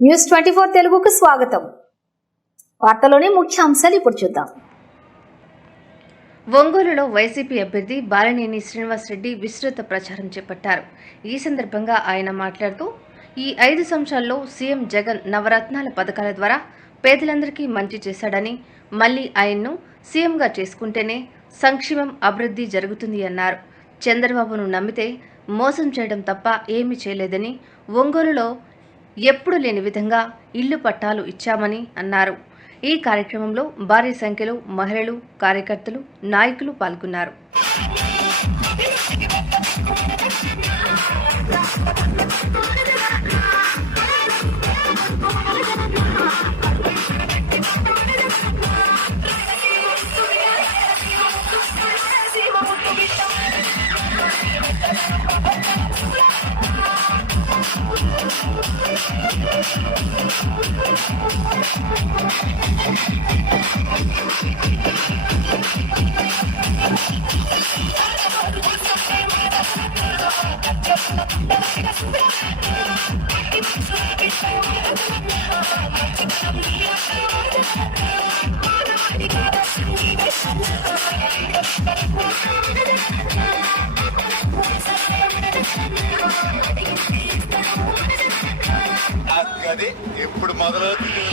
News 24 తెలుగుకు స్వాగతం. వార్తలోని ముఖ్యాంశాలు ఇప్పుడు చూద్దాం. ఒంగోలులో వైసీపీ అభ్యర్థి బాలినేని శ్రీనివాసరెడ్డి విస్తృత ప్రచారం చేపట్టారు. ఈ సందర్భంగా ఆయన మాట్లాడుతూ, ఈ 5 సంవత్సరాల్లో సీఎం జగన్ నవరత్నాల పథకాల ద్వారా పేదలందరికీ మంచి చేశాడని, మళ్లీ ఆయన్ను సీఎంగా చేసుకుంటేనే సంక్షేమం అభివృద్ధి జరుగుతుంది అన్నారు. చంద్రబాబును నమ్మితే మోసం చేయడం తప్ప ఏమీ చేయలేదని, ఒంగోలులో ఎప్పుడు లేని విధంగా ఇళ్లు పట్టాలు ఇచ్చామని అన్నారు. ఈ కార్యక్రమంలో భారీ సంఖ్యలో మహిళలు, కార్యకర్తలు, నాయకులు పాల్గొన్నారు. అది ఎప్పుడు మొదలవుతుంది?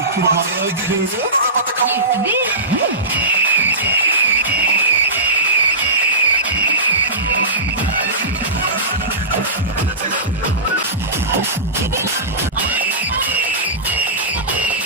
ఇప్పుడు మొదలవుతుంది.